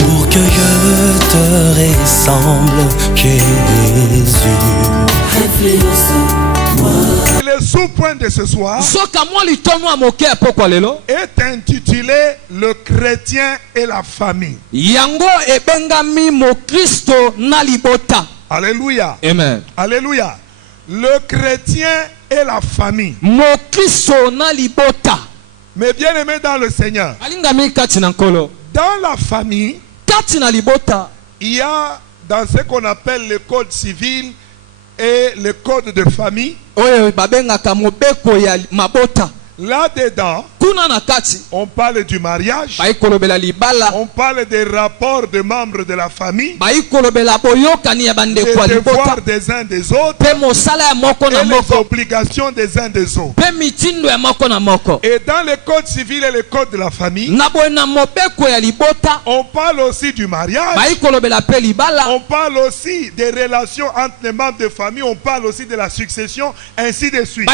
Pour que je te ressemble, Jésus. Le sous-point de ce soir est intitulé Le chrétien et la famille. Alléluia. Amen. Alléluia. Le chrétien et la famille. Mais bien aimé dans le Seigneur, dans la famille, il y a dans ce qu'on appelle le code civil et le code de famille. Là-dedans, on parle du mariage, on parle des rapports des membres de la famille, des devoirs des uns des autres et les obligations des uns des autres. Et dans le code civil et le code de la famille, on parle aussi du mariage, on parle aussi des relations entre les membres de famille, on parle aussi de la succession, ainsi de suite.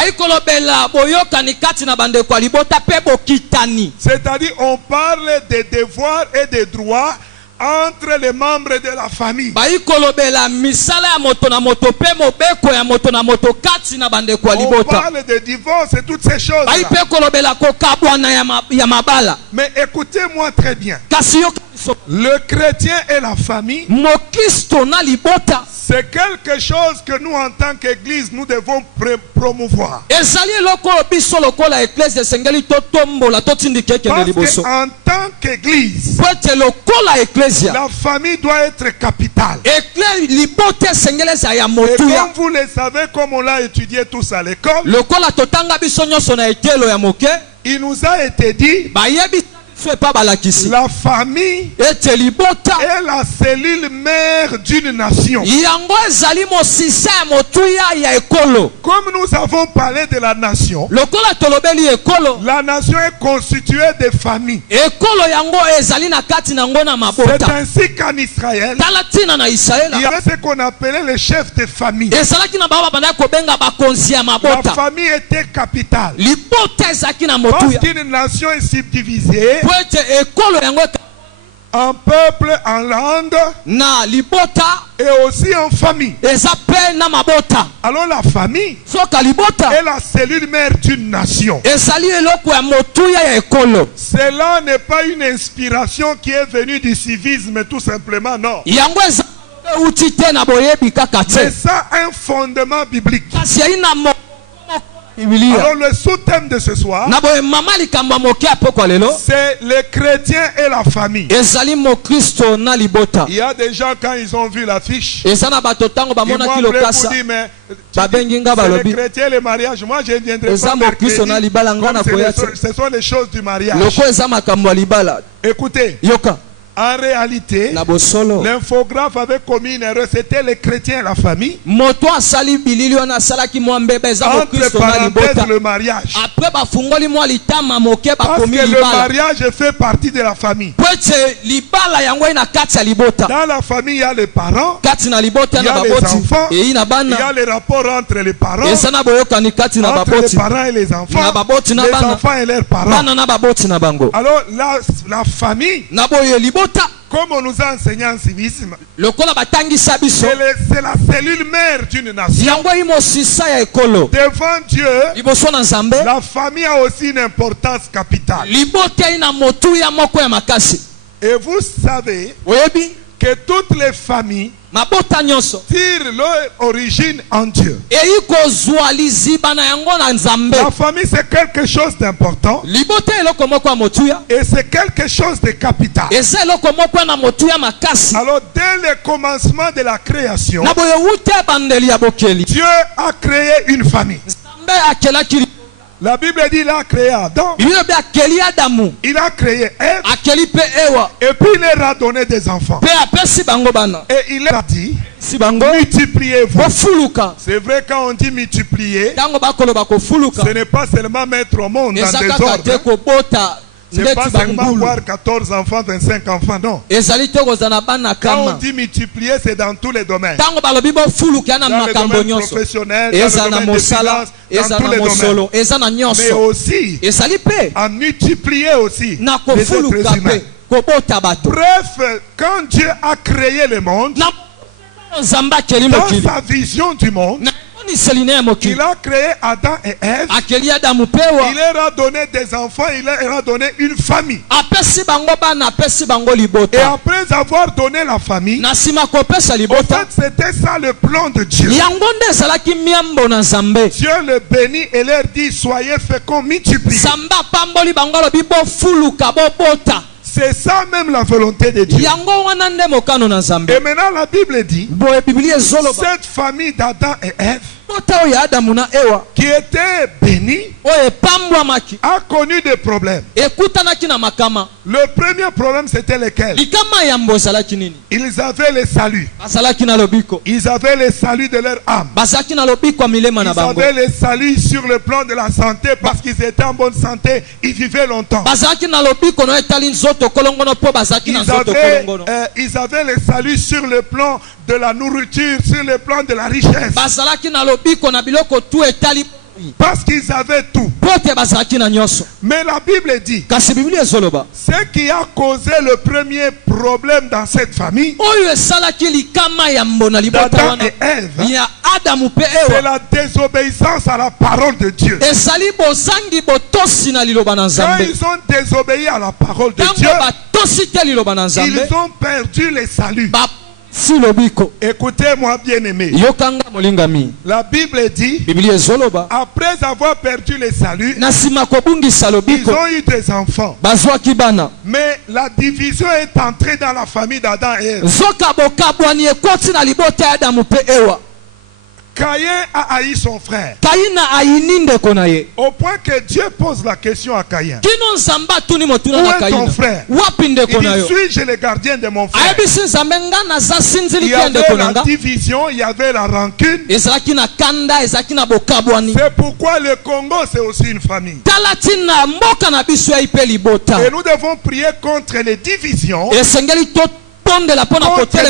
C'est-à-dire on parle des devoirs et des droits entre les membres de la famille. On parle de divorce et toutes ces choses. Mais écoutez-moi très bien. Le chrétien et la famille, c'est quelque chose que nous en tant qu'église nous devons promouvoir. Parce qu'en tant qu'église, la famille doit être capitale. Et comme vous le savez, comme on l'a étudié tous à l'école, il nous a été dit la famille est la cellule mère d'une nation. Comme nous avons parlé de la nation, la nation est constituée de familles. C'est ainsi qu'en Israël, il y avait ce qu'on appelait les chefs de famille. La famille était capitale. Parce qu'une nation est subdivisée en peuple, en langue et aussi en famille. Alors la famille est la cellule mère d'une nation. Cela n'est pas une inspiration qui est venue du civisme tout simplement, non. C'est ça un fondement biblique. Alors le sous-thème de ce soir, c'est les chrétiens et la famille. Il y a des gens quand ils ont vu l'affiche, ils m'ont appelé pour dire mais c'est les chrétiens et le mariage. Moi je ne viendrai pas mercredi. Ce sont les choses du mariage. Écoutez, en réalité, l'infographe avait commis une erreur. C'était les chrétiens et la famille. Entre parenthèses, le mariage. Parce que le mariage fait partie de la famille. Dans la famille, il y a les parents, il y a les enfants, il y a les rapports entre les parents, entre les parents et les enfants, les enfants et leurs parents. Alors la famille, comme on nous a enseigné en civisme, c'est la cellule mère d'une nation. Devant Dieu, la famille a aussi une importance capitale. Et vous savez que toutes les familles tirent leur origine en Dieu. La famille c'est quelque chose d'important et c'est quelque chose de capital. Alors dès le commencement de la création, Dieu a créé une famille. La Bible dit il a créé Adam, il a créé Ève, et puis il leur a donné des enfants. Et il leur a dit, multipliez-vous. C'est vrai quand on dit multiplier, ce n'est pas seulement mettre au monde dans des ordres. C'est pas seulement avoir 14 enfants, 25 enfants, non. Quand on dit multiplier, c'est dans tous les domaines. Dans le domaine professionnel, dans le domaine des finances, dans tous les domaines. Mais aussi, à multiplier aussi les êtres humains. Bref, quand Dieu a créé le monde, dans sa vision du monde, il a créé Adam et Ève. Il leur a donné des enfants, il leur a donné une famille. Et après avoir donné la famille, en fait, c'était ça le plan de Dieu. Dieu le bénit et leur dit: soyez féconds, multipliez. C'est ça même la volonté de Dieu. Et maintenant la Bible dit, cette famille d'Adam et Ève, qui était bénie, a connu des problèmes. Le premier problème, c'était lequel? Ils avaient le salut. Ils avaient le salut de leur âme. Ils avaient le salut sur le plan de la santé, parce qu'ils étaient en bonne santé, ils vivaient longtemps. Ils avaient le salut sur le plan de la nourriture, sur le plan de la richesse. Parce qu'ils avaient tout. Mais la Bible dit, ce qui a causé le premier problème dans cette famille, d'Adam et Ève, c'est la désobéissance à la parole de Dieu. Quand ils ont désobéi à la parole de Dieu, ils ont perdu le salut. Écoutez-moi, bien-aimés. La Bible dit, après avoir perdu le salut, ils ont eu des enfants. Mais la division est entrée dans la famille d'Adam et Ève. Caïn a haï son frère. Au point que Dieu pose la question à Caïn: où est ton frère? Il dit: suis-je le gardien de mon frère? Il y avait la division, il y avait la rancune. C'est pourquoi le Congo, c'est aussi une famille. Et nous devons prier contre les divisions, contre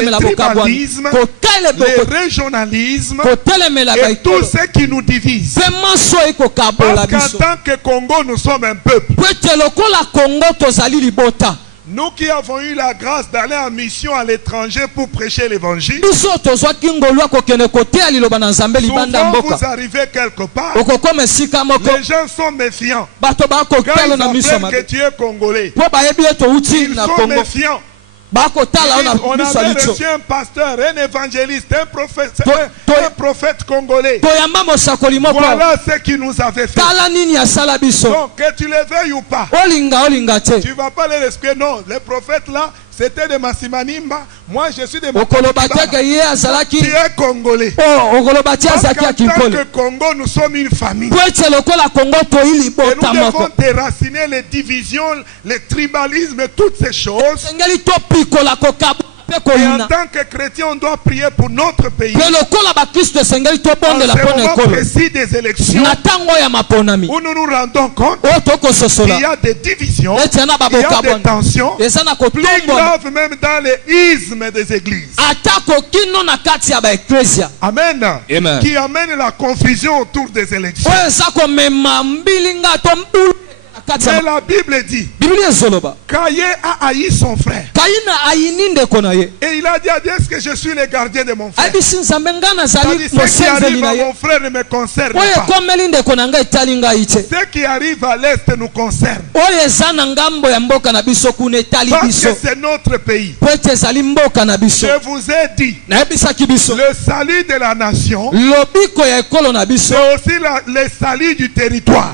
le tribalisme, le régionalisme et tout ce qui nous divise. Parce qu'en tant que Congo, nous sommes un peuple. Nous qui avons eu la grâce d'aller en mission à l'étranger pour prêcher l'évangile, souvent vous arrivez quelque part, les gens sont méfiants. Quand ils apprennent que tu es congolais, ils sont méfiants. On avait reçu un pasteur, un évangéliste, un prophète congolais. Voilà ce qu'il nous avait fait. Donc, que tu le veuilles ou pas, tu ne vas pas les respecter. Non, les prophètes là, c'était de Massimanimba. Moi, je suis de Massimanimba. Tu es congolais. Parce qu'en tant que Congo, nous sommes une famille. Et nous devons déraciner les divisions, les tribalismes, toutes ces choses. Et en tant que chrétien, on doit prier pour notre pays. En ce moment précis des élections, où nous nous rendons compte qu'il y a des divisions, il y a des tensions, plus graves même dans les ismes des églises. Amen. Qui amène la confusion autour des élections. Mais la Bible dit, Caïn a haï son frère. Et il a dit à Dieu: est-ce que je suis le gardien de mon frère? Il a dit: ce qui arrive à mon frère ne me concerne pas. Ce qui arrive à l'Est nous concerne. Parce que c'est notre pays. Je vous ai dit, le salut de la nation, c'est aussi le salut du territoire.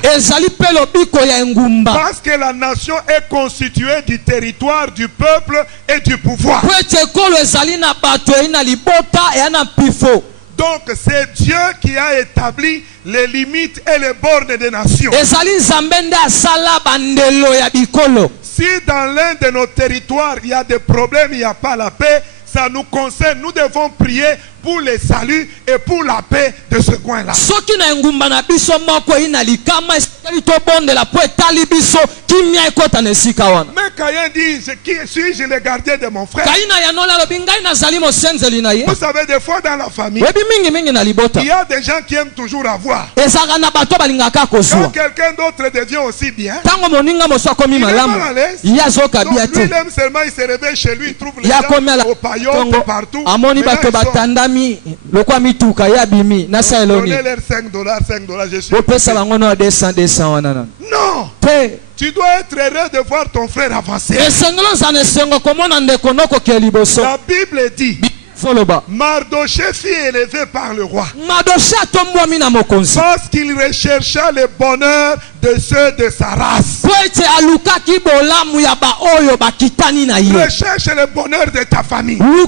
Parce que la nation est constituée du territoire, du peuple et du pouvoir. Donc c'est Dieu qui a établi les limites et les bornes des nations. Si dans l'un de nos territoires il y a des problèmes, il n'y a pas la paix, ça nous concerne. Nous devons prier pour le salut et pour la paix de ce coin-là. Mais Caïn dit, qui suis-je le gardien de mon frère? Vous savez, des fois dans la famille, il y a des gens qui aiment toujours avoir. Quand quelqu'un d'autre devient aussi bien, il est mal à l'aise. Donc lui, il aime seulement, il se réveille chez lui, il trouve les gens au paillot, partout. Donnez leur $5, je suis... Non! Tu dois être heureux de voir ton frère avancer. La Bible dit, Mardochée fut élevé par le roi parce qu'il rechercha le bonheur de ceux de sa race. Recherche le bonheur de ta famille, le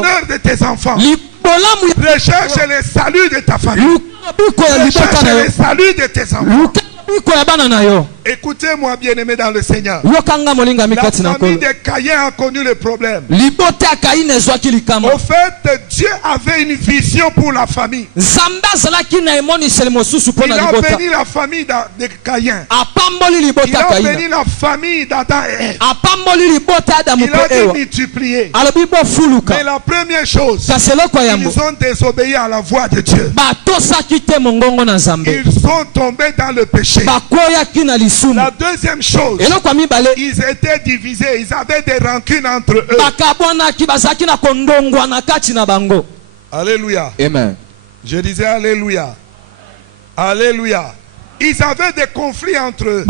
bonheur de tes enfants. Recherche le salut de ta famille. Recherche le salut de tes enfants. Écoutez-moi, bien-aimé dans le Seigneur. La famille de Caïn a connu le problème. Au fait, Dieu avait une vision pour la famille. Il a béni la famille de Caïn. Il a béni la famille d'Adam et Ève. Il a dit multiplier. Mais la première chose, ils ont désobéi à la voix de Dieu. Ils sont tombés dans le péché. La deuxième chose, ils étaient divisés, ils avaient des rancunes entre eux. Alléluia. Amen. Je disais alléluia. Alléluia. Ils avaient des conflits entre eux.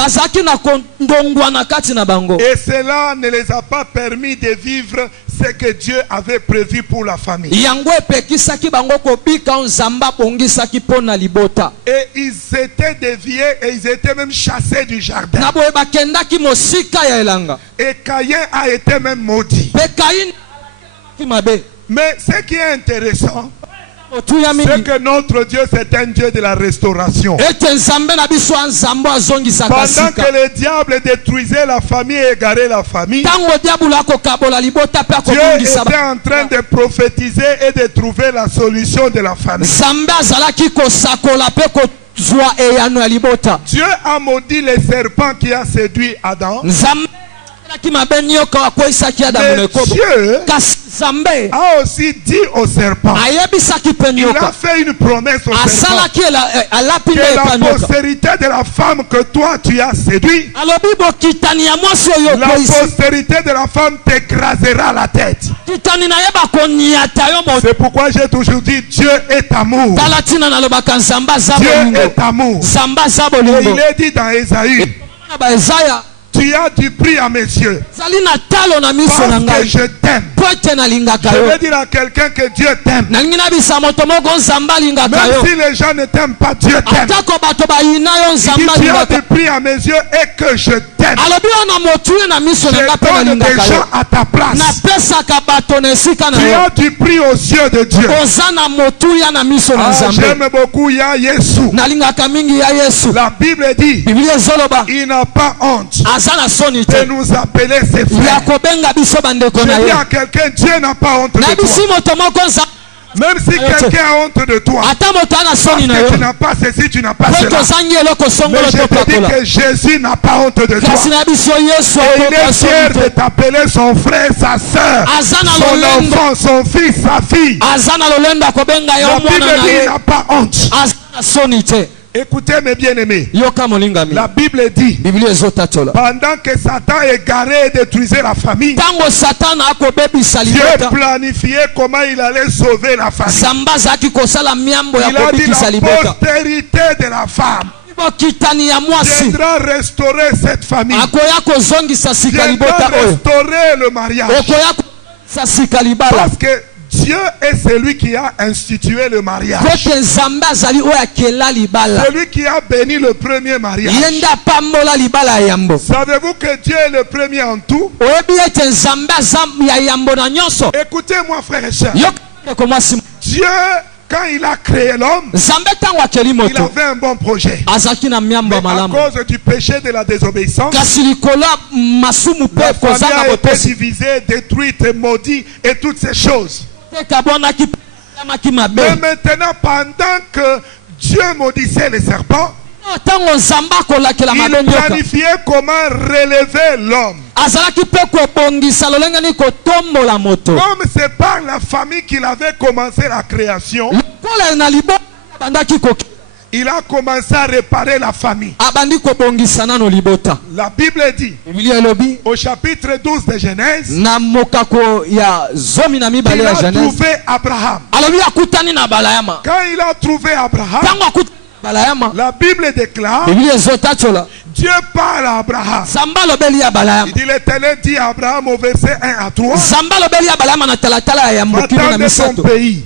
Et cela ne les a pas permis de vivre ce que Dieu avait prévu pour la famille. Et ils étaient déviés et ils étaient même chassés du jardin. Et Caïn a été même maudit. Mais ce qui est intéressant, c'est que notre Dieu, c'est un Dieu de la restauration. Pendant que le diable détruisait la famille et égarait la famille, Dieu était en train de prophétiser et de trouver la solution de la famille. Dieu a maudit le serpent qui a séduit Adam. Mais Dieu a aussi dit au serpent, il a fait une promesse au serpent, que la postérité de la femme que toi tu as séduit, la postérité de la femme t'écrasera la tête. C'est pourquoi j'ai toujours dit, Dieu est amour. Dieu est amour. Et il est dit dans Ésaïe, tu as du prix à mes yeux parce que je t'aime. Je veux dire à quelqu'un que Dieu t'aime. Même si les gens ne t'aiment pas, Dieu t'aime. Il dit, tu as du prix à mes yeux et que je t'aime. Je donne des gens à ta place. Tu as du prix aux yeux de Dieu. J'aime beaucoup Yah Yesu. La Bible dit, il n'a pas honte de nous appeler ses frères. Je dis à quelqu'un, Dieu n'a pas honte de toi. Même si quelqu'un a honte de toi, parce que tu n'as pas ceci, tu n'as pas cela, mais je te dis que Jésus n'a pas honte de toi. Et il est fier de t'appeler son frère, sa soeur, son enfant, son fils, sa fille. La Bible dit qu'il n'a pas honte. Écoutez mes bien-aimés, la Bible dit, pendant que Satan égarait et détruisait la famille, Dieu planifiait comment il allait sauver la famille. Il a dit, la postérité de la femme viendra restaurer cette famille, viendra restaurer le mariage. Parce que Dieu est celui qui a institué le mariage. Celui qui a béni le premier mariage. Savez-vous que Dieu est le premier en tout? Écoutez-moi, frères et sœurs. Dieu, quand il a créé l'homme, il avait un bon projet. Mais à cause du péché de la désobéissance, la famille a été divisée, détruite, maudite et toutes ces choses. Mais maintenant, pendant que Dieu maudissait les serpents, Il planifiait comment relever l'homme. Comme c'est par la famille qu'il avait commencé la création, il a commencé à réparer la famille. La Bible dit au chapitre 12 de Genèse, il a trouvé Abraham. Quand il a trouvé Abraham, la Bible déclare, Dieu parle à Abraham. Il dit, l'Éternel dit à Abraham au verset 1 à 3, va-t'en de ton pays.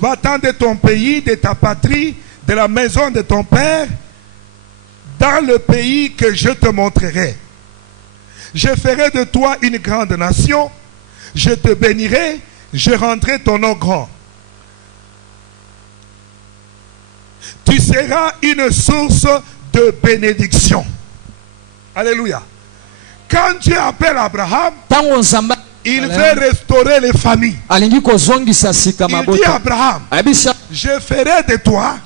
Va-t'en de ton pays, de ta patrie, de la maison de ton père, dans le pays que je te montrerai. Je ferai de toi une grande nation, je te bénirai, je rendrai ton nom grand. Tu seras une source de bénédiction. Alléluia. Quand Dieu appelle Abraham, il veut restaurer les familles. Il dit à Abraham, je ferai de toi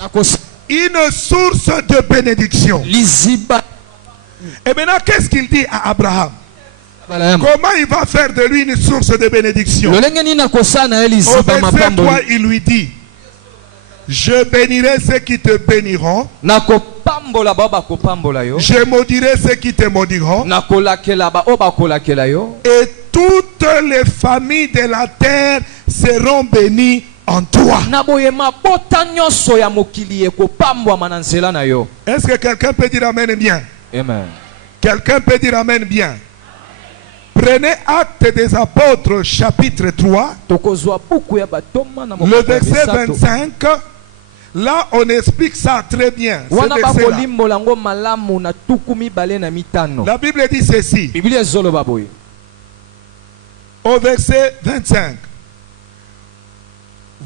une source de bénédiction. Et maintenant, qu'est-ce qu'il dit à Abraham? Comment il va faire de lui une source de bénédiction? Au verset 3, il lui dit, je bénirai ceux qui te béniront. Je maudirai ceux qui te maudiront. Et toutes les familles de la terre seront bénies en toi. Est-ce que quelqu'un peut dire amen bien? Amen. Quelqu'un peut dire amen bien? Prenez acte des apôtres chapitre 3, le verset 25. Là, on explique ça très bien. La Bible dit ceci. Au verset 25.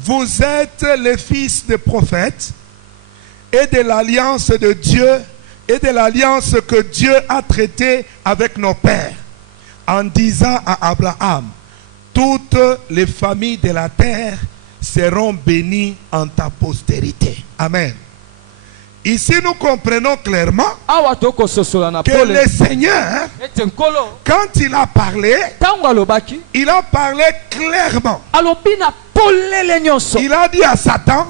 Vous êtes les fils des prophètes et de l'alliance de Dieu et de l'alliance que Dieu a traitée avec nos pères en disant à Abraham, toutes les familles de la terre seront bénies en ta postérité. Amen. Ici, nous comprenons clairement que le Seigneur, quand il a parlé clairement. Il a dit à Satan,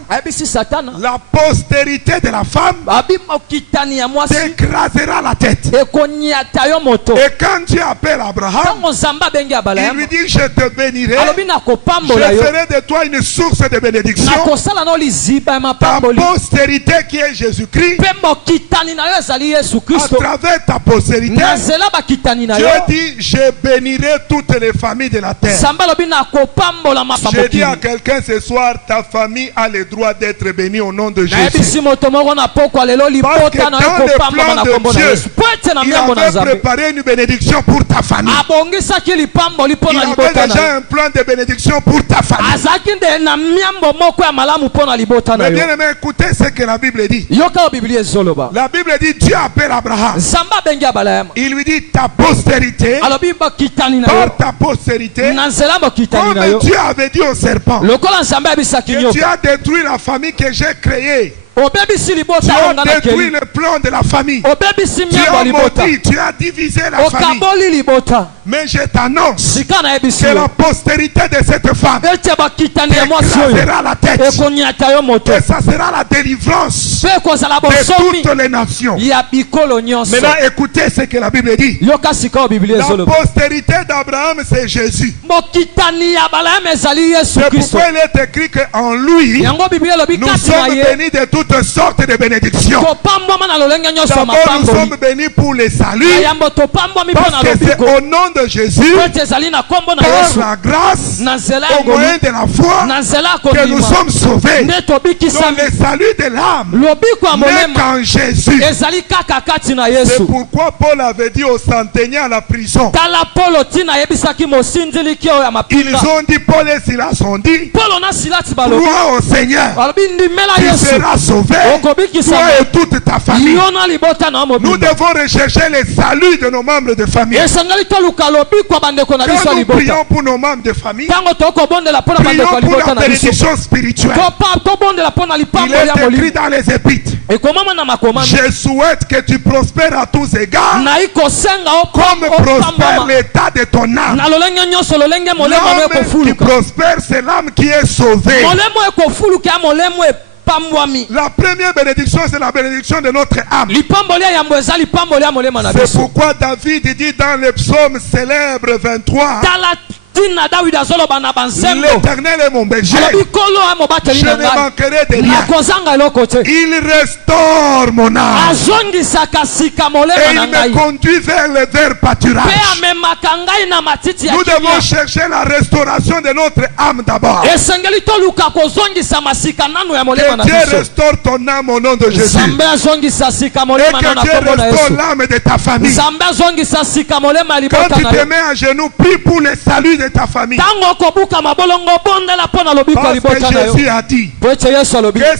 la postérité de la femme t'écrasera la tête. Et quand Dieu appelle Abraham, il lui dit, je te bénirai, je ferai de toi une source de bénédiction. Ta postérité qui est Jésus-Christ, à travers ta postérité, Dieu dit, je bénirai toutes les familles de la terre. Je dis à quelqu'un ce soir, ta famille a le droit d'être bénie au nom de Jésus. Parce que dans le plan de Dieu, il avait préparé une bénédiction pour ta famille. Il avait déjà un plan de bénédiction pour ta famille. Mais bien aimé, écoutez ce que la Bible dit. La Bible dit, Dieu appelle Abraham. Il lui dit, ta postérité, par ta postérité, comme Dieu avait dit au serpent, que tu as détruit la famille que j'ai créée. Tu as détruit le plan de la famille. Tu as maudit, tu as divisé la famille. Mais je t'annonce que la postérité de cette femme t'écrasera la tête. Et ça sera la délivrance de toutes les nations. Maintenant, écoutez ce que la Bible dit. La postérité d'Abraham, c'est Jésus. C'est pourquoi il est écrit qu'en lui, nous sommes bénis de toutes sortes de bénédictions. D'abord, nous sommes bénis pour les saluts, parce que c'est au nom de Jésus, par la grâce, au moyen de la foi, que nous sommes sauvés. Donc le salut de l'âme n'est qu'en Jésus. C'est pourquoi Paul avait dit aux centeniers à la prison, ils ont dit, Paul et Silas ont dit, crois au Seigneur, tu seras sauvé. sauvé, toi et toute ta famille. Nous devons rechercher les saluts de nos membres de famille. Quand nous prions pour nos membres de famille, prions pour la bénédiction spirituelle. Il est écrit dans les épîtres. Je souhaite que tu prospères à tous égards, comme prospère l'état de ton âme. L'homme qui prospère, c'est l'âme qui est sauvée. La première bénédiction, c'est la bénédiction de notre âme. C'est pourquoi David dit dans le psaume célèbre 23, l'Éternel est mon berger, je ne manquerai de rien. Il restaure mon âme et il me conduit vers les verts pâturages. Nous devons chercher la restauration de notre âme d'abord. Que Dieu restaure ton âme au nom de Jésus. Et que Dieu restaure l'âme de ta famille. Quand tu te mets à genoux, prie pour le salut de ta famille. Parce que Jésus a dit, que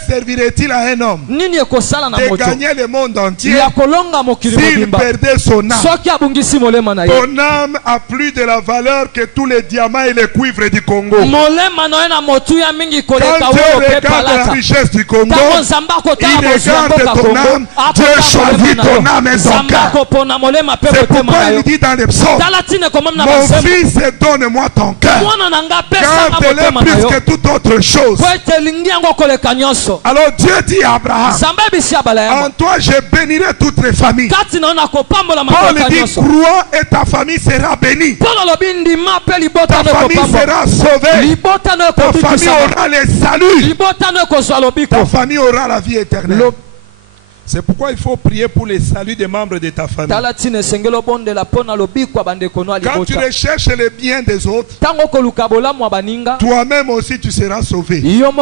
servirait-il à un homme de gagner le monde entier s'il perdait son âme? Ton âme a plus de la valeur que tous les diamants et les cuivres du Congo. Quand Dieu regarde la richesse du Congo, il regarde ton âme. Dieu choisit ton âme et ton cœur. C'est pourquoi il dit dans les psaumes, mon fils, donne-moi ton cœur, garde-le plus que toute autre chose. Alors Dieu dit à Abraham, en toi je bénirai toutes les familles. Paul dit, crois et ta famille sera bénie. Ta famille sera sauvée. Ta famille aura le salut. Ta famille aura la vie éternelle. C'est pourquoi il faut prier pour les saluts des membres de ta famille. Quand tu recherches le bien des autres, toi-même aussi tu seras sauvé. Vous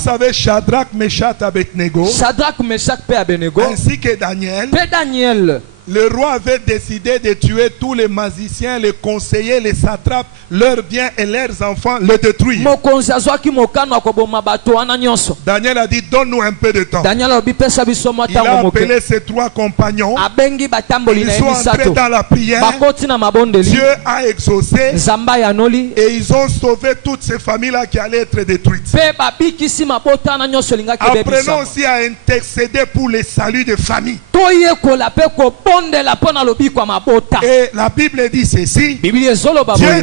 savez, Shadrach, Meshach, Abednego, ainsi que Daniel, le roi avait décidé de tuer tous les magiciens, les conseillers, les satrapes, leurs biens et leurs enfants, les détruire. Daniel a dit, donne-nous un peu de temps. Il a appelé ses trois compagnons. Ils sont entrés dans la prière. Dieu a exaucé et ils ont sauvé toutes ces familles-là qui allaient être détruites. Apprenons aussi à intercéder pour les saluts de famille. Et la Bible dit ceci. Dieu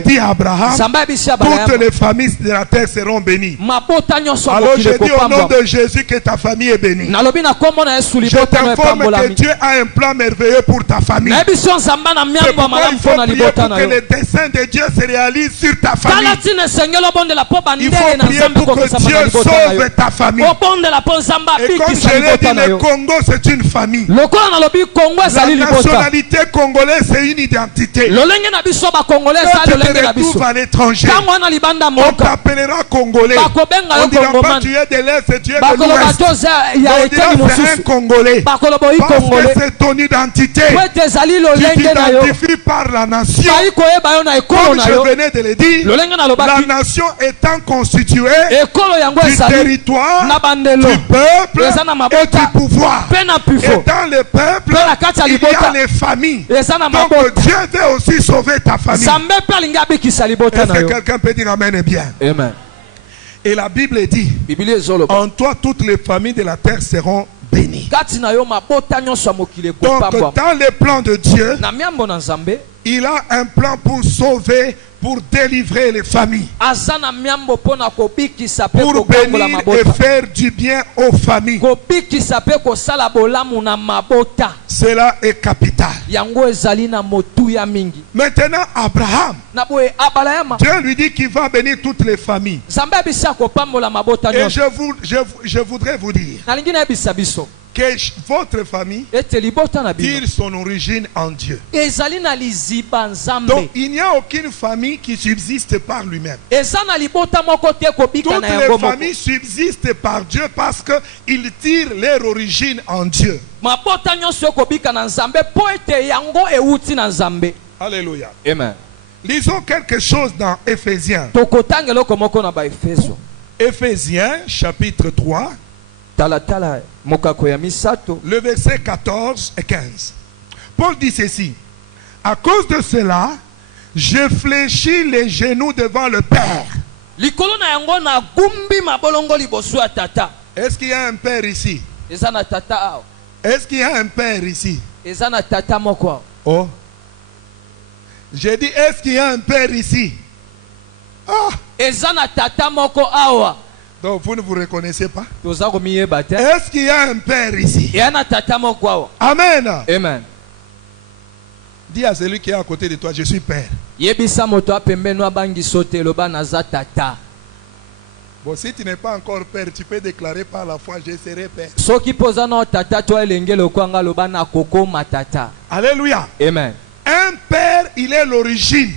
dit à Abraham, toutes les familles de la terre seront bénies. Alors je dis au nom de Jésus que ta famille est bénie. Je t'informe que Dieu a un plan merveilleux pour ta famille. C'est pourquoi il faut prier pour que le dessein de Dieu se réalise sur ta famille. Il faut prier pour que Dieu sauve ta famille. Et comme je l'ai dit, le Congo c'est une famille. La nationalité congolaise c'est une identité. Quand tu te retrouves à l'étranger, on t'appellera Congolais. On ne dira pas tu es de l'Est, tu es de l'Ouest. On dira c'est un Congolais. Parce que c'est ton identité. Tu t'identifies par la nation. Comme je venais de le dire, la nation étant constituée du territoire, du peuple et du pouvoir. Et dans le peuple, il y a les familles. Donc Dieu veut aussi sauver ta famille. Est-ce que quelqu'un peut dire Amen et bien? Amen. Et la Bible dit, en toi toutes les familles de la terre seront bénies. Donc dans le plan de Dieu, il a un plan pour sauver, pour délivrer les familles, pour bénir et faire du bien aux familles. Cela est capital. Maintenant Abraham, Dieu lui dit qu'il va bénir toutes les familles. Et je voudrais vous dire que votre famille tire son origine en Dieu. Donc il n'y a aucune famille qui subsiste par lui-même. Toutes les familles subsistent par Dieu parce qu'ils tirent leur origine en Dieu. Alléluia. Amen. Lisons quelque chose dans Éphésiens. Éphésiens chapitre 3. Le verset 14 et 15. Paul dit ceci. À cause de cela, je fléchis les genoux devant le Père. Est-ce qu'il y a un Père ici? Est-ce qu'il y a un Père ici? Oh. J'ai dit, est-ce qu'il y a un Père ici? Ah. Donc vous ne vous reconnaissez pas? Est-ce qu'il y a un Père ici? Amen. Amen. Dis à celui qui est à côté de toi, je suis Père. Bon, si tu n'es pas encore Père, tu peux déclarer par la foi, je serai Père. Alléluia. Amen. Un Père, il est l'origine.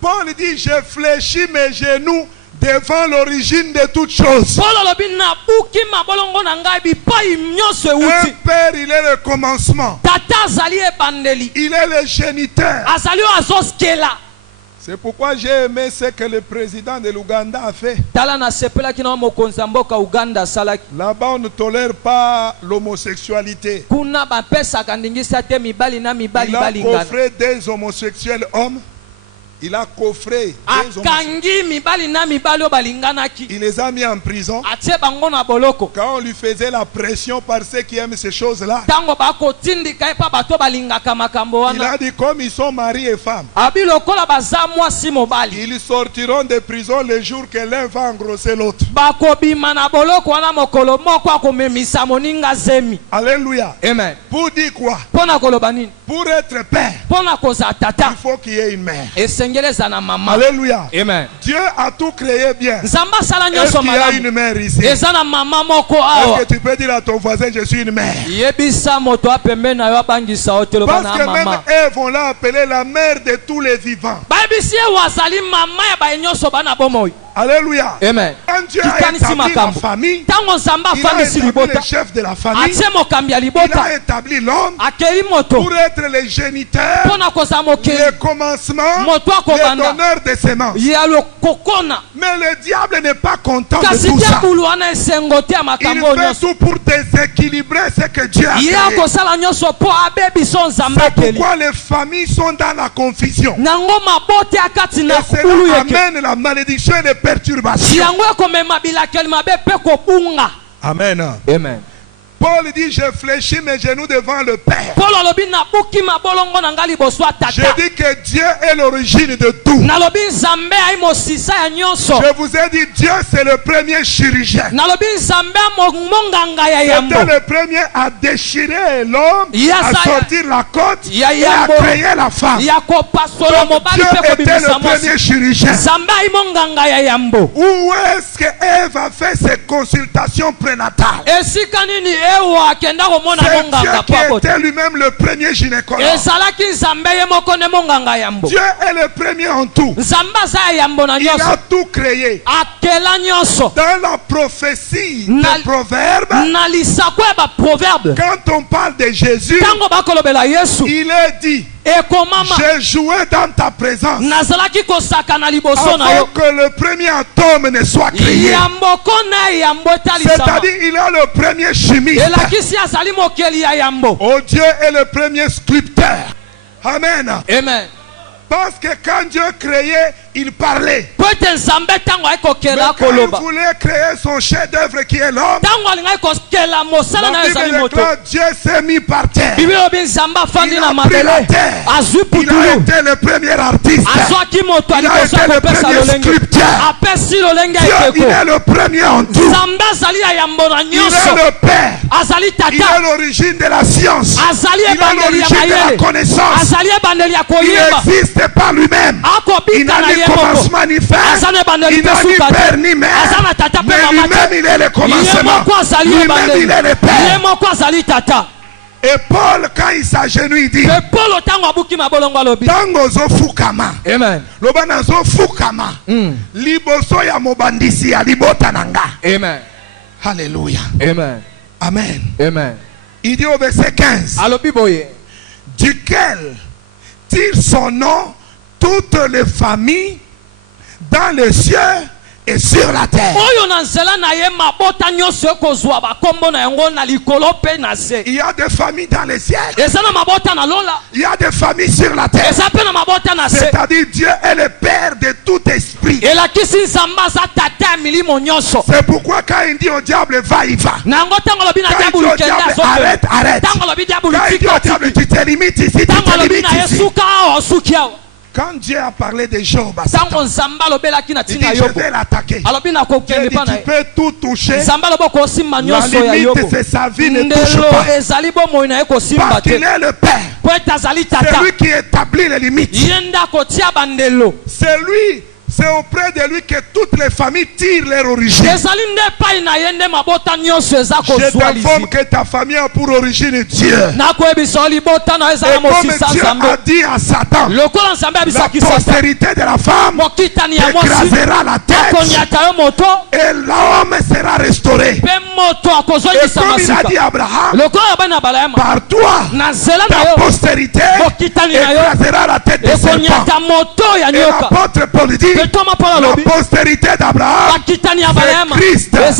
Paul dit, je fléchis mes genoux devant l'origine de toutes choses. Un Père, il est le commencement. Il est le géniteur. C'est pourquoi j'ai aimé ce que le président de l'Ouganda a fait. Là-bas, on ne tolère pas l'homosexualité. Il a coffré des homosexuels hommes. Il a coffré des il les a mis en prison. Quand on lui faisait la pression par ceux qui aiment ces choses-là, il a dit comme ils sont mari et femme, ils sortiront de prison le jour que l'un va engrosser l'autre. Alléluia. Amen. Pour dire quoi? Pour être père, il faut qu'il y ait une mère. Alléluia. Amen. Dieu a tout créé bien. Est-ce qu'il y a une mère ici? Est-ce que tu peux dire à ton voisin, je suis une mère? Parce que même Ève, on l'a appelée la mère de tous les vivants. Alléluia. Amen. Quand Dieu a établi la famille, il a établi le chef de la famille, il a établi l'homme pour être le géniteur, le commencement, le donneur de semences. Mais le diable n'est pas content de tout ça. Il fait tout pour déséquilibrer ce que Dieu a créé. C'est pourquoi les familles sont dans la confusion. Et cela amène la malédiction et les perturbations. Amen. Amen. Paul dit, je fléchis mes genoux devant le Père. Je dis que Dieu est l'origine de tout. Je vous ai dit, Dieu c'est le premier chirurgien. C'était le premier à déchirer l'homme, à sortir la côte et à créer la femme. Donc, Dieu était le premier chirurgien. Où est-ce que Ève a fait ses consultations prénatales? C'est Dieu qui était lui-même le premier gynécologue. Dieu est le premier en tout. Il a tout créé. Dans la prophétie des proverbes, quand on parle de Jésus, il est dit, j'ai joué dans ta présence avant que le premier atome ne soit créé. C'est-à-dire il est le premier chimiste. Oh, Dieu est le premier sculpteur. Amen. Amen. Parce que quand Dieu créait, il parlait. Mais quand il voulait créer son chef-d'œuvre qui est l'homme, la Bible déclare Dieu s'est mis par terre. Il a pris la terre. Il a été le premier artiste. Il a été le premier sculpteur. Dieu, il est le premier en tout. Il est le Père. Il est l'origine de la science. Il est l'origine de la connaissance. Il n'existe pas lui-même. Il n'a ni commencement ni fin. Il n'a ni père ni mère. Mais lui-même il est le commencement. Lui-même il est le Père. Et Paul, quand il s'agenouille, il dit Tango zo fukama. Amen. Lobana zo fukama. Liboso ya mobandisi ya libota nanga. Amen. Alléluia. Amen. Amen. Amen. Il dit au verset 15 duquel tire son nom toutes les familles dans les cieux et sur la terre. Il y a des familles dans les ciels. Il y a des familles sur la terre. C'est-à-dire Dieu est le Père de tout esprit. C'est pourquoi quand il dit au diable va, il va. Quand il dit au diable arrête, arrête. Quand il dit au diable tu te limites ici, tu te limites ici. Quand Dieu a parlé de Job, il dit je vais l'attaquer. Tu peux tout toucher. La limite c'est sa vie ne touche pas. Parce qu'il est le Père. C'est lui qui établit les limites. C'est lui. C'est auprès de lui que toutes les familles tirent leur origine. Je t'informe que ta famille a pour origine Dieu. Et comme Dieu a dit à Satan, la postérité de la femme écrasera la tête et l'homme sera restauré. Et comme il a dit à Abraham, par toi, ta postérité écrasera la tête des serpents. Et l'apôtre Paul dit, la postérité d'Abraham, c'est Christ. Et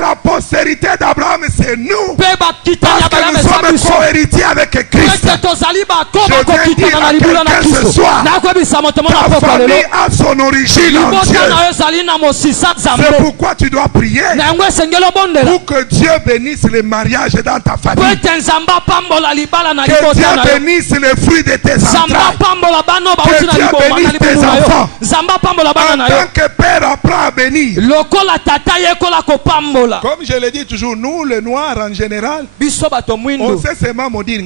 la postérité d'Abraham, c'est nous. Parce que nous sommes co-héritiers avec Christ. Je viens dire à quelqu'un ce soir, ta famille a son origine en Dieu. C'est pourquoi tu dois prier pour que Dieu bénisse les mariages dans ta famille. Que Dieu bénisse les fruits de tes entrailles. Que Dieu bénisse tes enfants. En tant que père, apprends à bénir. Comme je le dis toujours, nous les noirs en général, on sait seulement maudire.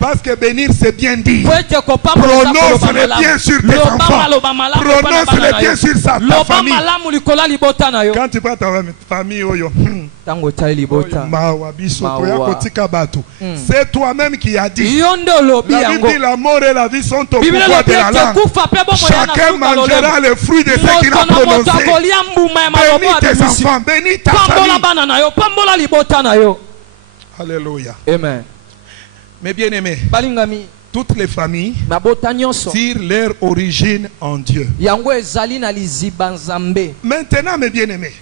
Parce que bénir c'est bien dire. Prononce le bien sur tes enfants. Prononce le bien sur ta famille. Quand tu prends ta famille, c'est toi-même qui as dit. La Bible dit la mort et la vie sont au pouvoir de la langue. Chacun mangera le fruit de ce qu'il a prononcé. Bénis tes enfants, bénis ta famille. Alléluia. Amen. Mes bien-aimés, toutes les familles tirent leur origine en Dieu. Maintenant, mes bien-aimés,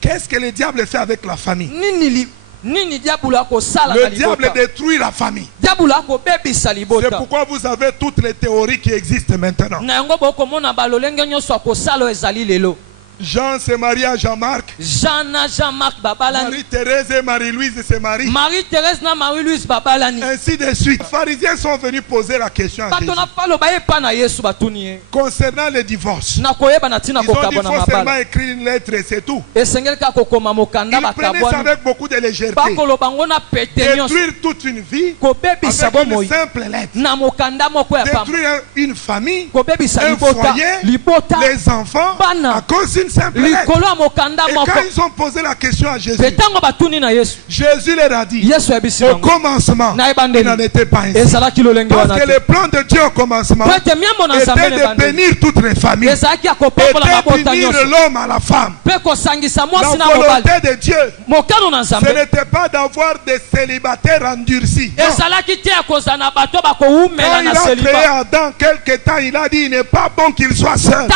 qu'est-ce que le diable fait avec la famille? Le diable détruit la famille. C'est pourquoi vous avez toutes les théories qui existent maintenant. Jean se marie à Jean-Marc. Marie-Thérèse et Marie-Louise se marient. Ainsi de suite. Les pharisiens sont venus poser la question à Jésus concernant le divorce. Ils ont dit qu'il faut seulement écrire une lettre et c'est tout. Ils prenaient ça avec beaucoup de légèreté. Détruire toute une vie avec une simple lettre. Détruire une famille, un foyer, les enfants à cause d'une simple lettre. Et quand ils ont posé la question à Jésus, Jésus leur a dit, au commencement, il n'en était pas ainsi. Parce que le plan de Dieu au commencement était de bénir toutes les familles et d'unir l'homme à la femme. La volonté de Dieu, ce n'était pas d'avoir des célibataires endurcis. Quand il a créé Adam, quelque temps, il a dit, il n'est pas bon qu'il soit seul.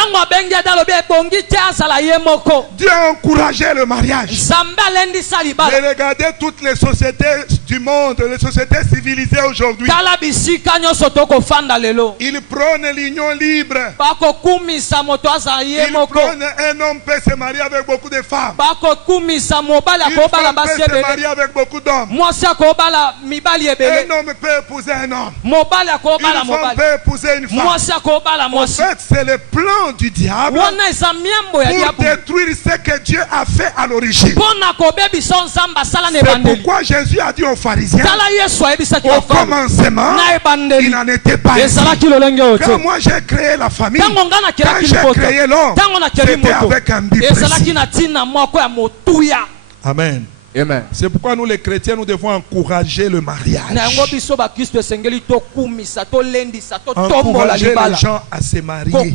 Dieu a encouragé le mariage. Mais regardez toutes les sociétés du monde, les sociétés civilisées aujourd'hui. Ils prônent l'union libre. Ils prônent un homme peut se marier avec beaucoup de femmes. Une femme peut se marier avec beaucoup d'hommes. Un homme peut épouser un homme. Une femme peut épouser une femme. En fait, c'est le plan du diable pour détruire ce que Dieu a fait à l'origine. C'est pourquoi Jésus a dit aux pharisiens, au commencement, il n'en était pas ainsi. Quand moi j'ai créé la famille, quand j'ai créé l'homme, c'était avec un but précis. Amen. Amen. C'est pourquoi nous les chrétiens, nous devons encourager le mariage. Encourager les gens à se marier.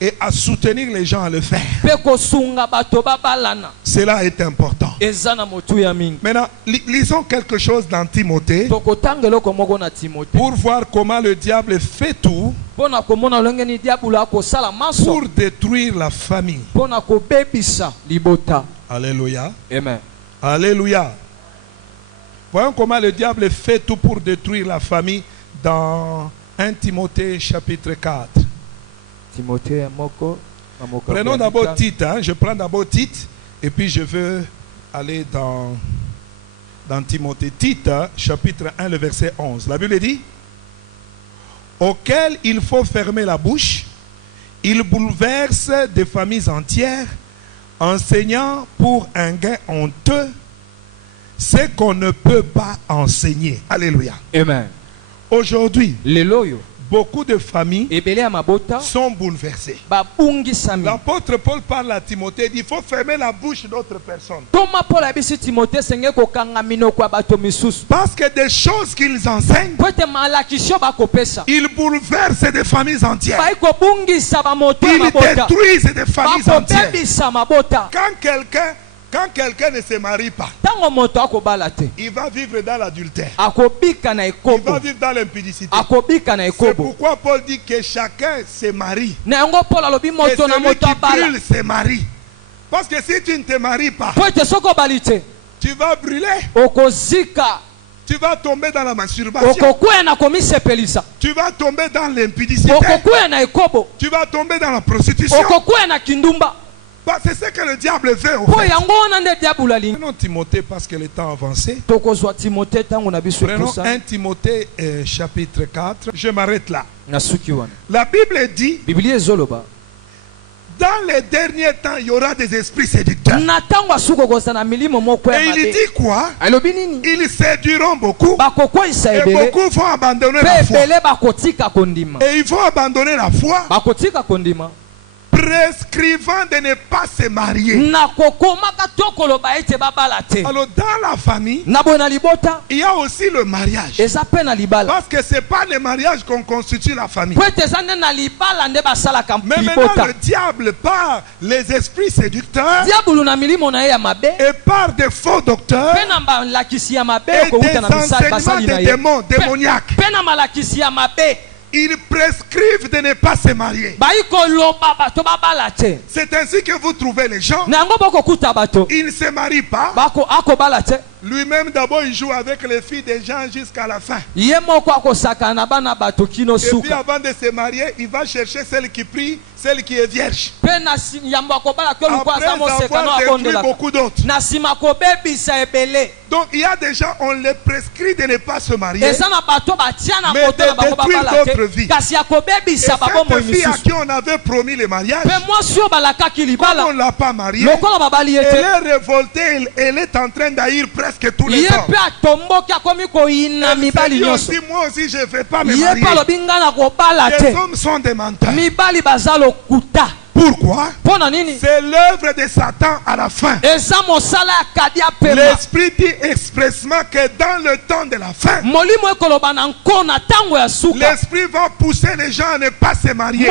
Et à soutenir les gens à le faire. Cela est important. Maintenant, lisons quelque chose dans Timothée pour voir comment le diable fait tout pour détruire la famille. Alléluia. Amen. Alléluia. Voyons comment le diable fait tout pour détruire la famille dans 1 Timothée chapitre 4. Prenons d'abord Tite. Je prends d'abord Tite et puis je veux aller dans Timothée. Tite chapitre 1 le verset 11. La Bible dit: auquel il faut fermer la bouche, il bouleverse des familles entières, enseignant pour un gain honteux ce qu'on ne peut pas enseigner. Alléluia. Amen. Aujourd'hui, beaucoup de familles sont bouleversées. L'apôtre Paul parle à Timothée, il dit: il faut fermer la bouche d'autres personnes. Parce que des choses qu'ils enseignent, ils bouleversent des familles entières. Ils détruisent des familles entières. Quand quelqu'un ne se marie pas, il va vivre dans l'adultère. Il va vivre dans l'impudicité. C'est pourquoi Paul dit que chacun se marie. Et celui qui brûle se marie. Parce que si tu ne te maries pas, tu vas brûler. Tu vas tomber dans la masturbation. Tu vas tomber dans l'impudicité. Tu vas tomber dans la prostitution. C'est ce que le diable veut. Prenons Timothée parce que le temps avancé. Prenons 1 Timothée chapitre 4. Je m'arrête là. La Bible dit: dans les derniers temps, il y aura des esprits séducteurs. Et il dit quoi? Ils séduiront beaucoup. Et beaucoup vont abandonner la foi. Et ils vont abandonner la foi, prescrivant de ne pas se marier. Alors dans la famille, il y a aussi le mariage. Parce que ce n'est pas le mariage qu'on constitue la famille. Mais maintenant le diable, par les esprits séducteurs et par des faux docteurs et des enseignements de démons démoniaques, ils prescrivent de ne pas se marier. C'est ainsi que vous trouvez les gens. Ils ne se marient pas. Lui-même d'abord il joue avec les filles des gens jusqu'à la fin. Et puis avant de se marier, il va chercher celle qui prie, celle qui est vierge. Après avoir détruit beaucoup d'autres. Donc il y a des gens, on les prescrit de ne pas se marier, mais de détruire d'autres vies. Et cette fille à qui on avait promis le mariage, comme on ne l'a pas mariée, elle est révoltée, elle est en train d'haïr presque tous les hommes. Elle dit aussi: moi aussi je ne vais pas me marier. Les hommes sont des menteurs. Pourquoi? C'est l'œuvre de Satan à la fin. L'Esprit dit expressement que dans le temps de la fin, l'Esprit va pousser les gens à ne pas se marier.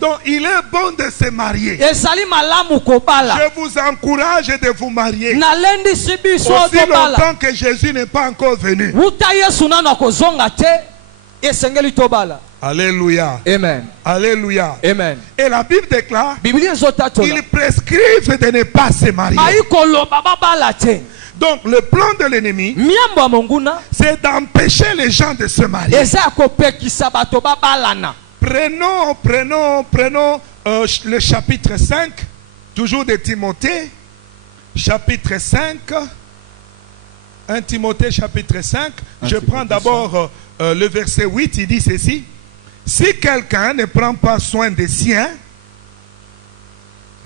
Donc il est bon de se marier. Je vous encourage de vous marier aussi longtemps que Jésus n'est pas encore venu. Alléluia. Amen. Alléluia. Amen. Et la Bible déclare qu'ils prescrivent de ne pas se marier. Donc le plan de l'ennemi, c'est d'empêcher les gens de se marier. Prenons le chapitre 5, toujours de Timothée, chapitre 5. 1 Timothée chapitre 5. Je prends d'abord le verset 8, il dit ceci: si quelqu'un ne prend pas soin des siens,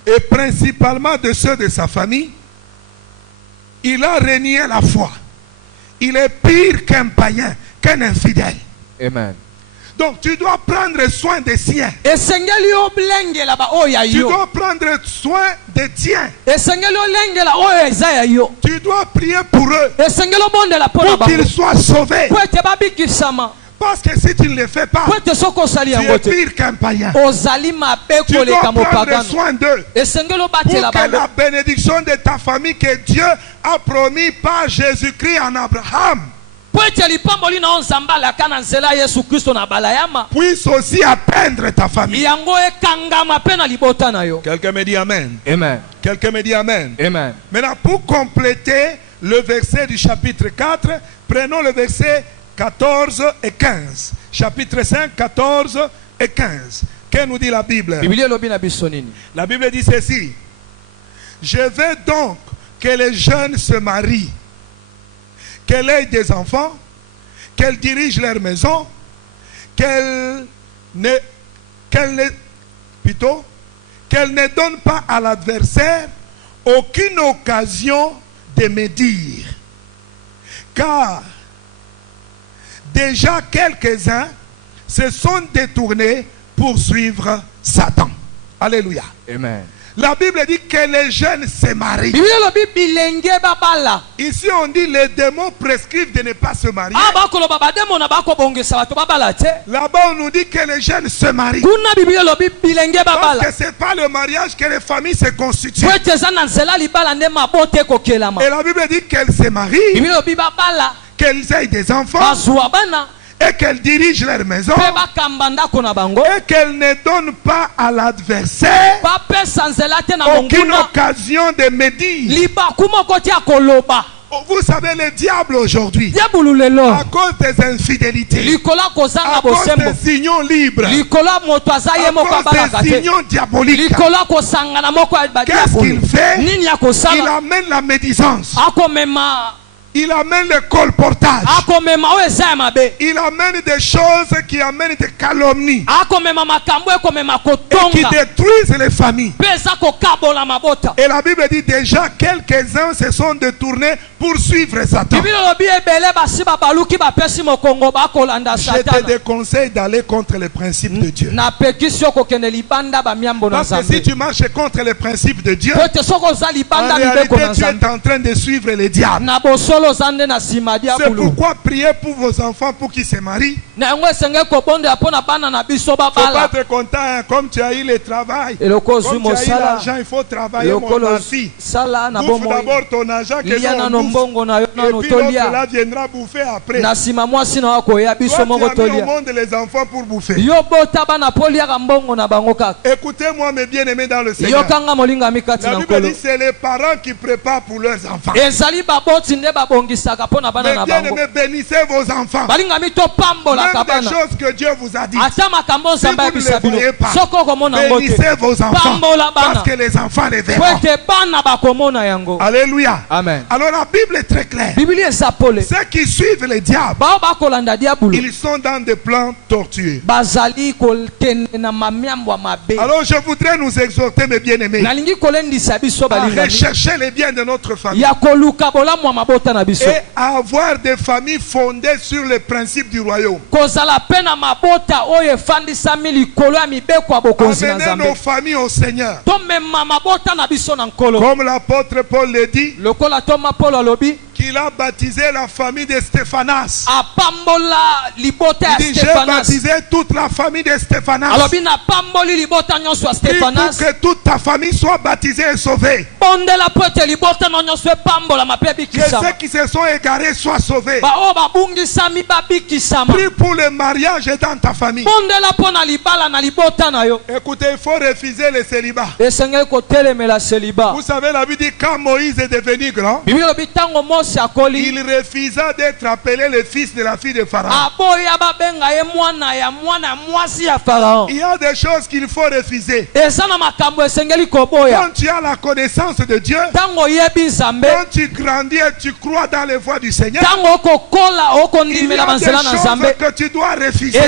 et principalement de ceux de sa famille, il a renié la foi. Il est pire qu'un païen, qu'un infidèle. Amen. Donc tu dois prendre soin des siens. Tu dois prendre soin des tiens. Tu dois prier pour eux, pour qu'ils soient sauvés. Parce que si tu ne le fais pas, tu es pire qu'un païen. Tu dois prendre soin d'eux pour que la bénédiction de ta famille que Dieu a promis par Jésus-Christ en Abraham puisse aussi atteindre ta famille. Quelqu'un me dit Amen. Amen. Quelqu'un me dit Amen. Amen. Maintenant, pour compléter le verset du chapitre 4, prenons le verset 14 et 15. Chapitre 5, 14 et 15. Que nous dit la Bible? La Bible dit ceci. Je veux donc que les jeunes se marient, qu'elles aient des enfants, qu'elles dirigent leur maison, qu'elles ne donnent pas à l'adversaire aucune occasion de médire. Car déjà quelques-uns se sont détournés pour suivre Satan. Alléluia. Amen. La Bible dit que les jeunes se marient. Ici on dit les démons prescrivent de ne pas se marier. Là-bas on nous dit que les jeunes se marient. Parce que ce n'est pas le mariage que les familles se constituent. Et la Bible dit qu'elles se marient, qu'elles aient des enfants, et qu'elles dirigent leur maison, et qu'elles ne donnent pas à l'adversaire aucune occasion de médire. Vous savez, le diable aujourd'hui, à cause des infidélités, à cause des signaux libres, à cause des signaux diaboliques, qu'est-ce qu'il fait? Il amène la médisance. Il amène le colportage. Il amène des choses qui amènent des calomnies et qui détruisent les familles. Et la Bible dit déjà quelques-uns se sont détournés pour suivre Satan. Je te déconseille d'aller contre les principes de Dieu. Parce que si tu marches contre les principes de Dieu, en réalité tu es en train de suivre les diables. C'est pourquoi priez pour vos enfants pour qu'ils se marient. Il ne faut pas être content, hein, comme tu as eu le travail, comme tu as eu l'argent, il faut travailler mon fille. Bouffe d'abord ton argent que nous bouffe. Et puis l'autre là viendra bouffer après. Toi tu as mis au monde les enfants pour bouffer. Écoutez-moi mes bien-aimés dans le Seigneur. La Bible dit c'est les parents qui préparent pour leurs enfants. Mais bien-aimés, bénissez vos enfants. Même des choses que Dieu vous a dit. Si vous ne les voyez pas, bénissez vos enfants. Parce que les enfants les verront. Alléluia. Amen. Alors la Bible est très claire. Ceux qui suivent les diables, ils sont dans des plans tortueux. Alors je voudrais nous exhorter, mes bien-aimés, à rechercher les biens de notre famille et à avoir des familles fondées sur les principes du royaume. Amener nos familles au Seigneur. Comme l'apôtre Paul le dit, qu'il a baptisé la famille de Stéphanas. Il dit, j'ai baptisé toute la famille de Stéphanas. Pour que toute ta famille soit baptisée et sauvée. Que ceux qui se sont égarés soient sauvés. Prie pour le mariage dans ta famille. Écoutez, il faut refuser le célibat. Vous savez, la Bible dit quand Moïse est devenu grand, il refusa d'être appelé le fils de la fille de Pharaon. Il y a des choses qu'il faut refuser. Quand tu as la connaissance de Dieu, quand tu grandis et tu crois dans les voies du Seigneur, il y a des choses que tu dois refuser. On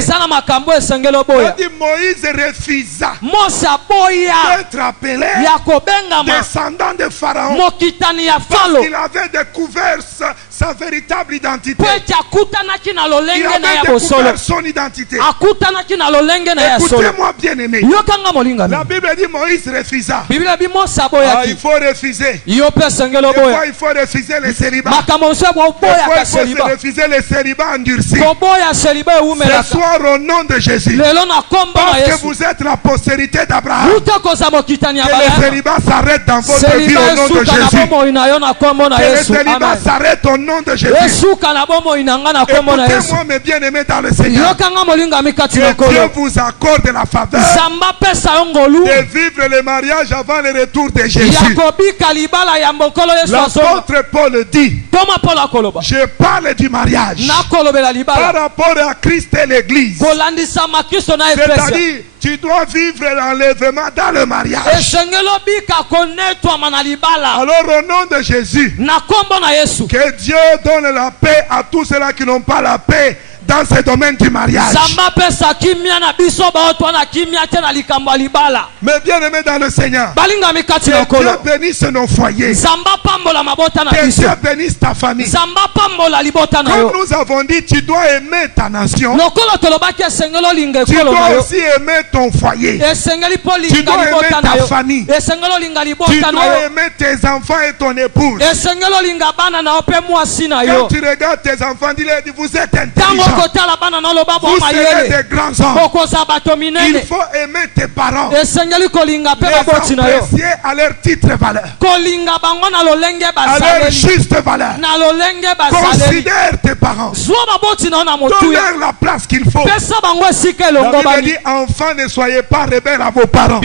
dit Moïse refusa d'être appelé descendant de Pharaon parce qu'il avait découvert découvert sa véritable identité. Il a même découvert son identité. Écoutez-moi bien aimé. La Bible dit Moïse refusa. Il faut refuser. Des fois il faut refuser les célibats. Des fois il faut refuser les célibats endurcis. Ce soir au nom de Jésus. Parce que vous êtes la postérité d'Abraham. Que les célibats s'arrêtent dans votre vie au nom de Jésus. Que les célibats s'arrêtent au nom de Jésus. Écoutez-moi mes bien-aimés dans le Seigneur. Que Dieu vous accorde la faveur de vivre le mariage avant le retour de Jésus. L'apôtre Paul dit, je parle du mariage par rapport à Christ et l'Église. C'est-à-dire, tu dois vivre l'enlèvement dans le mariage. Alors au nom de Jésus, que Dieu donne la paix à tous ceux-là qui n'ont pas la paix dans ce domaine du mariage. Mais bien aimé dans le Seigneur, que Dieu bénisse nos foyers. Que Dieu bénisse ta famille. Comme nous avons dit, tu dois aimer ta nation. Tu dois aussi aimer ton foyer. Tu dois aimer ta famille. Tu dois aimer tes enfants et ton épouse. Quand tu regardes tes enfants, dis-leur, vous êtes intelligents. Vous serez des grands hommes. Il faut aimer tes parents. Les apprécier à leur titre valeur. À leur juste valeur. Considère tes parents. Donne-leur la place qu'il faut. La Bible dit, enfants, ne soyez pas rebelles à vos parents.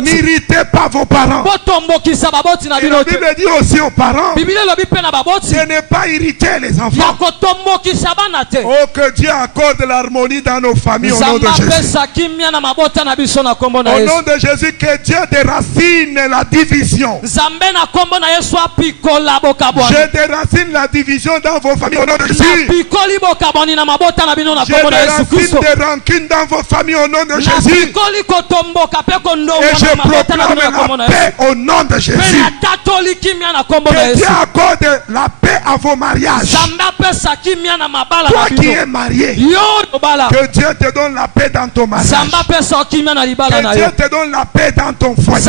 N'irritez pas vos parents. Et la Bible dit aussi aux parents de ne pas irriter les enfants. Oh, que Dieu accorde l'harmonie dans nos familles au nom de Jésus. Au nom de Jésus, que Dieu déracine la division. Je déracine la division dans vos familles au nom de Jésus. Je déracine des rancunes dans vos familles au nom de Jésus. Et je proclame la paix au nom de Jésus. Que Dieu accorde la paix à vos mariages. Toi qui es marié, que Dieu te donne la paix dans ton mariage. Que Dieu te donne la paix dans ton foyer.